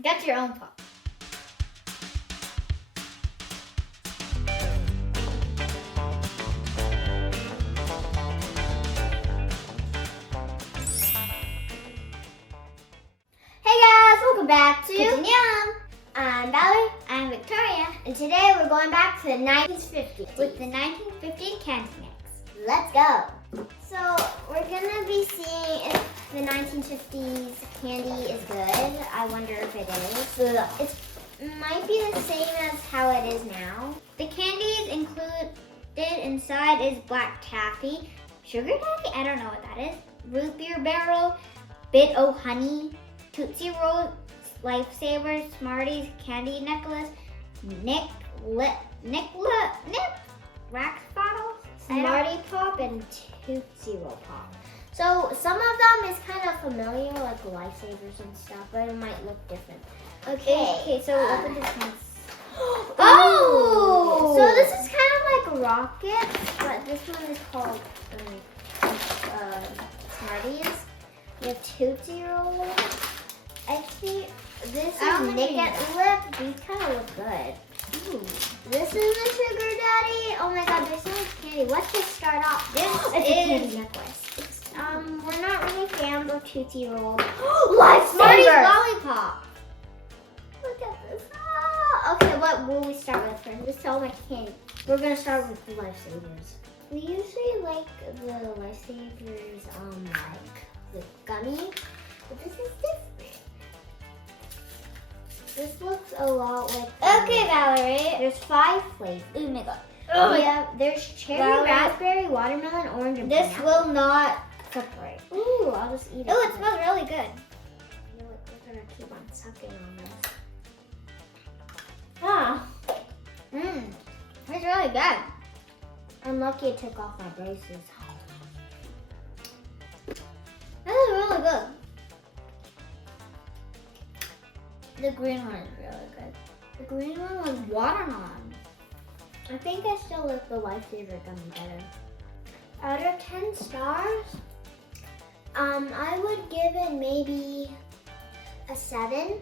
Get your own pop. Hey guys, welcome back to Kids and Yum. I'm Valerie, I'm Victoria and today we're going back to the 1950s with the 1950 candy mix. Let's go. So we're gonna be seeing if the 1950s candy is good. I wonder if it is. It might be the same as how it is now. The candies included inside is black taffy, sugar taffy, I don't know what that is, root beer barrel, bit o' honey, Tootsie Roll, Lifesavers, Smarties, candy necklace, Nip, wax bottles, Smarty Pop and Tootsie Roll Pop. So some of them is kind of familiar, like Lifesavers and stuff, but it might look different. Okay, so open this one. Oh! So this is kind of like Rocket, but this one is called Smarties. We have Tootsie Roll. I see this is Nick at Lip. These kind of look good. Ooh. This is the Sugar Daddy. Oh my God, there's so much candy. Let's just start off. This is is a candy necklace. We're not really fans of Tootsie Roll. Smarties Lifesavers! lollipop. Look at this. Ah, okay, what will we start with first? There's so much candy. We're gonna start with the Lifesavers. We usually like the Lifesavers, like the gummy, but this is different. This looks a lot like. Okay, Valerie. There's 5 flavors. Oh my God. There's cherry, Valerie. raspberry, watermelon, orange, and This pineapple. will not separate. Ooh, I'll just eat it. Oh, it smells really good. You know what, we're gonna keep on sucking on this. Ah. It's really good. I'm lucky it took off my braces. This is really good. The green one is really good. The green one was watermelon. I think I still like the Lifesaver gummy better. Out of 10 stars, I would give it maybe a 7.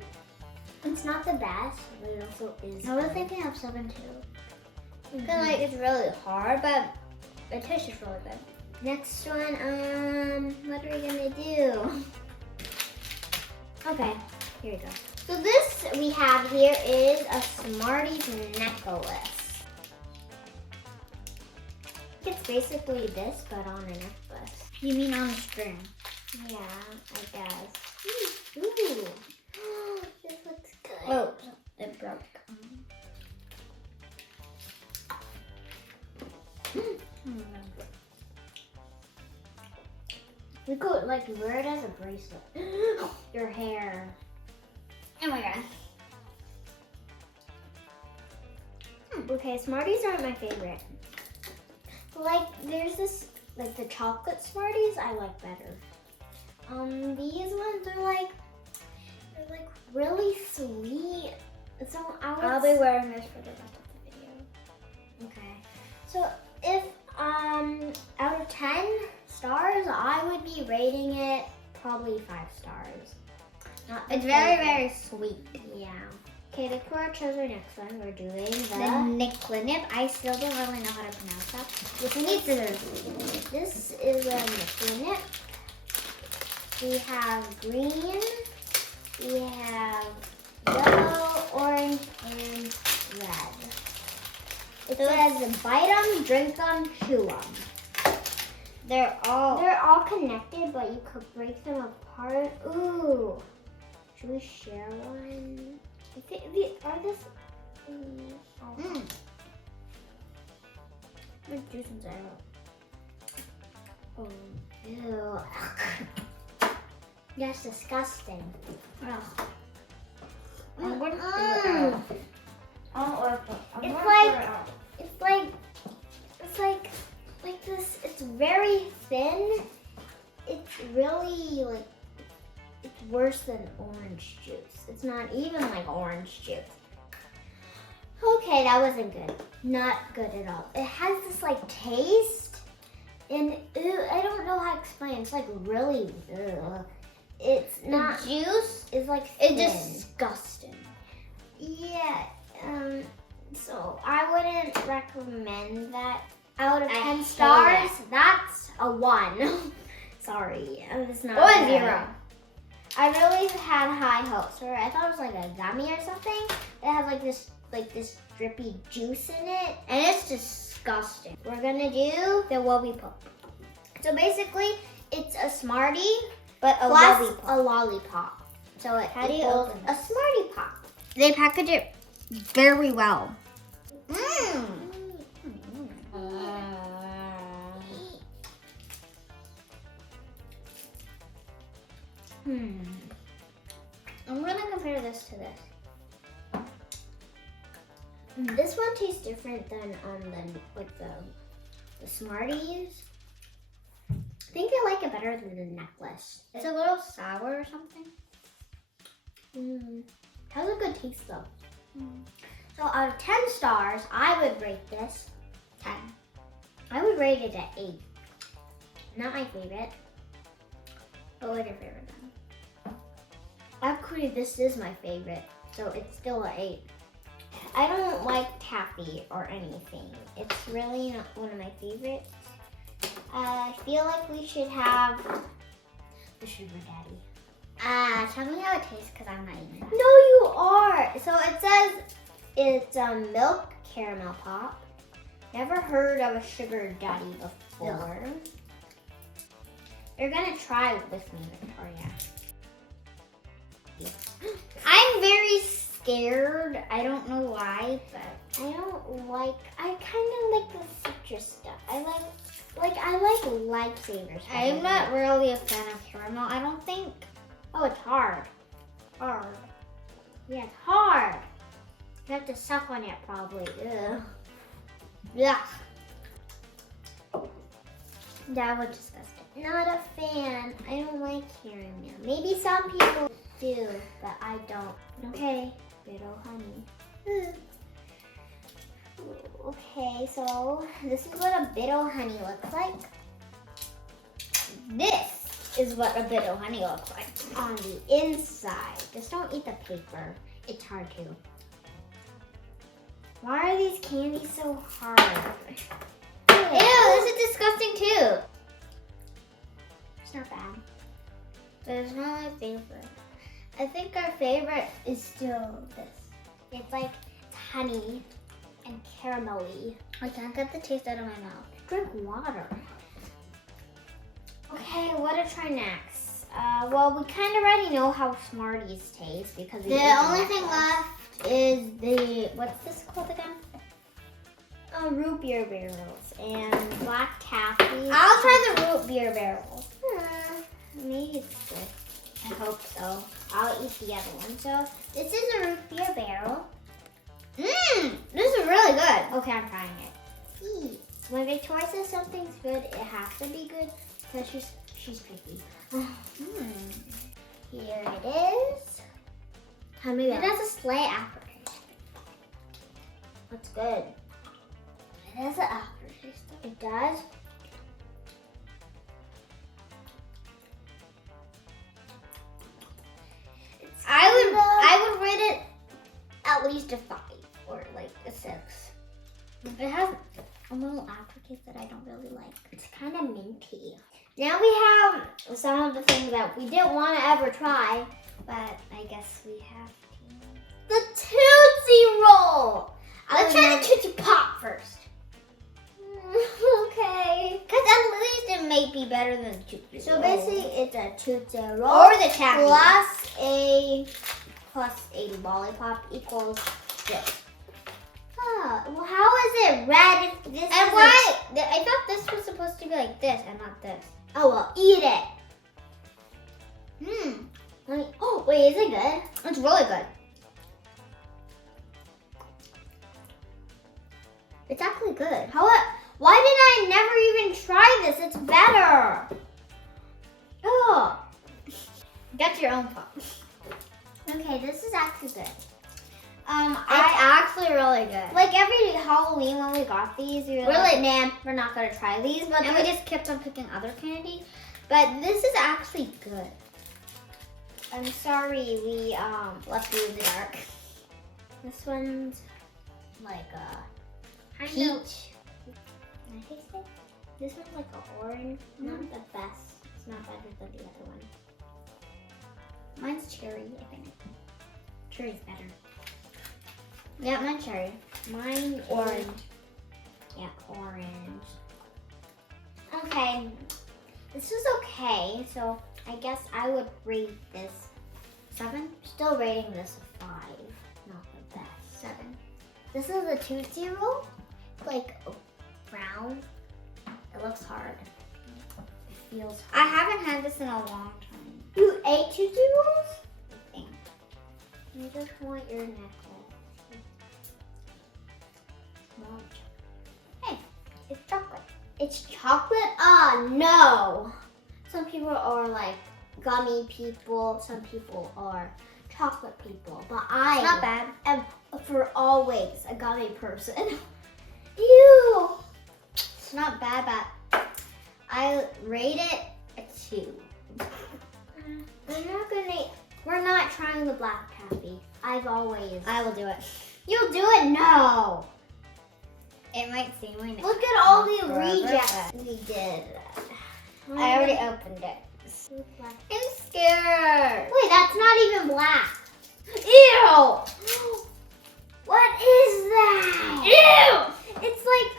It's not the best, but it also is. I was good. thinking of 7 too. Mhm. Cause like it's really hard, but it tastes really good. Next one, what are we gonna do? Okay, here we go. So this we have here is a Smarties necklace. It's basically this, but on a necklace. You mean on a string? Yeah, I guess. Ooh, this looks good. Oh, it broke. We could like wear it as a bracelet. Your hair. Oh my God. Okay, Smarties aren't my favorite. Like, there's this, like the chocolate Smarties I like better. These ones are like, they're like really sweet. So I'll be wearing this for the rest of the video. Okay. So if out of 10 stars, I would be rating it probably 5 stars. Not my It's very, favorite. very sweet. Yeah. Okay, look where I chose our next one. We're doing The the Nicklip. I still don't really know how to pronounce that. This is This is a Nicklip. We have green. We have yellow, orange, and red. It says bite them, drink them, chew them. They're all connected, but you could break them apart. Ooh. Should we share one? Are this? There's juice inside. Oh, ew. That's disgusting. Ugh. Mm. It's like this. It's very thin. It's really like it's worse than orange juice. It's not even like orange juice. Okay, that wasn't good. Not good at all. It has this like taste, and I don't know how to explain. It's like really. It's not. Juice It's like is thin. disgusting. 0. I really had high hopes for it. I thought it was like a gummy or something that has like this drippy juice in it. And it's disgusting. We're gonna do The Wubby Pop. so basically it's a Smartie But a plus Wubby Pop. a lollipop. So it How do you equals open a this? Smartie Pop. They package it very well. I'm gonna compare this to this. This one tastes different than the Smarties. I think I like it better than the necklace. It's a little sour or something. Has a good taste though. So out of 10 stars, I would rate this 10. I would rate it at 8. Not my favorite. What was your favorite then? Actually, this is my favorite, so it's still an 8. I don't like taffy or anything. It's really not one of my favorites. I feel like we should have the Sugar Daddy. Tell me how it tastes because I'm not eating that. No, you are. So it says it's a milk caramel pop. Never heard of a Sugar Daddy before. You're gonna try with me, Victoria. I'm very scared. I don't know why, but I kind of like the citrus stuff. I like lifesavers. I'm not really a fan of caramel. I don't think. Oh, it's hard. Hard. Yeah, it's hard. You have to suck on it probably. Ugh. Yeah. That was disgusting. Not a fan. I don't like caramel. Maybe some people do, but I don't. Okay, little honey. Okay, so this is what a bit of honey looks like. This is what a bit of honey looks like. On the inside. Just don't eat the paper. It's hard to. Why are these candies so hard? Ew, this is disgusting too. It's not bad. But it's not my favorite. I think our favorite is still this. It's like honey and caramelly. I can't get the taste out of my mouth. Drink water. Okay, what to try next? Well, we kind of already know how Smarties taste because we ate The only necklace. thing left is the, what's this called again? Root beer barrels and black taffy. I'll try the root beer barrel. Maybe it's good. I hope so. I'll eat the other one. So this is a root beer barrel. This is really good. Okay, I'm trying it. When Victoria says something's good, it has to be good because she's picky. Here it is. Tell me It has a slight aftertaste. That's good. It has an aftertaste. It does. I would rate it at least a 5 or like a 6. It has a little aftertaste that I don't really like. It's kind of minty. Now we have some of the things that we didn't want to ever try, but I guess we have to. The Tootsie Roll! Let's try the Tootsie Pop first. Okay. Because at least it may be better than the Tootsie So Roll. basically it's a Tootsie Roll Or the taffy. plus a lollipop equals this. Oh, well, how is it red if this And is why? I thought this was supposed to be like this and not this. Oh, well, eat it. Hmm. Oh, wait, is it good? It's really good. It's actually good. Why did I never even try this? It's better. Oh. Get your own pop. Okay, this is actually good. It's actually really good. Like every Halloween when we got these, we were like, nah, we're not gonna try these. But And we just kept on picking other candies. But this is actually good. I'm sorry we Left you in the dark. This one's like a Peach. Can I taste it? This one's like an orange. Not the best. It's not better than the other one. Mine's cherry, I think. Cherry's better. Yeah, mine's cherry. Mine Orange. Yeah, orange. Okay, this is okay. So I guess I would rate this 7? Still rating this a 5. Not the best. 7. This is a Tootsie Roll, like brown. It looks hard. It feels I hard. haven't had this in a long time. You ate Tootsie Rolls? I think. I just want your necklace. Mom. Hey, it's chocolate. It's chocolate? Ah, no. Some people are like gummy people. Some people are chocolate people. But I Not bad. am for always a gummy person. Ew. It's not bad, but I rate it a 2. We're not trying the black taffy. I've always. I will do it. You'll do it? No. It might seem like Look at all the Forever, rejects we did. I already opened it. Wait, I'm scared. that's not even black. Ew! What is that? Ew! It's like.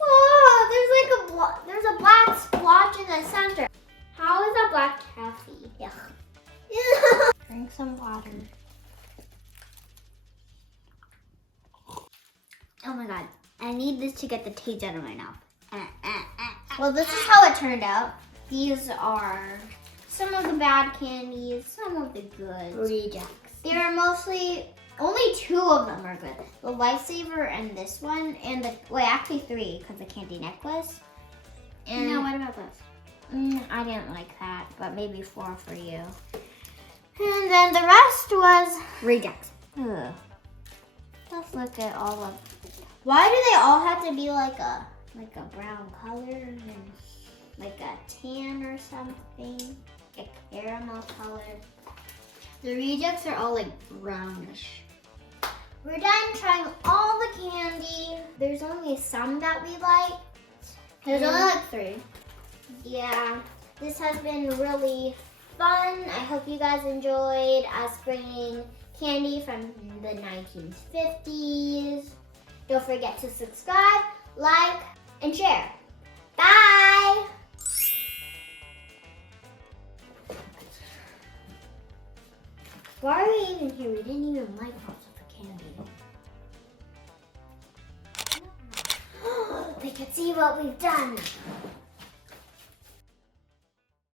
Oh, there's a black splotch in the center. How is that black taffy? Yuck. Drink some water. Oh my god. I need this to get the taste out of my mouth. Well, this is how it turned out. These are some of the bad candies, some of the good. Rejects. They're mostly, only 2 of them are good. The Lifesaver and this one, and actually 3, because the candy necklace. And No, what about this? I didn't like that, but maybe 4 for you. And then the rest was, Rejects. ugh. Let's look at all of. Why do they all have to be like a brown color and like a tan or something? A caramel color. The rejects are all like brownish. We're done trying all the candy. There's only some that we like. There's only like 3. Yeah, this has been really fun. I hope you guys enjoyed us bringing candy from the 1950s. Don't forget to subscribe, like, and share. Bye! Why are we even here? We didn't even like most of the candy. They can see what we've done.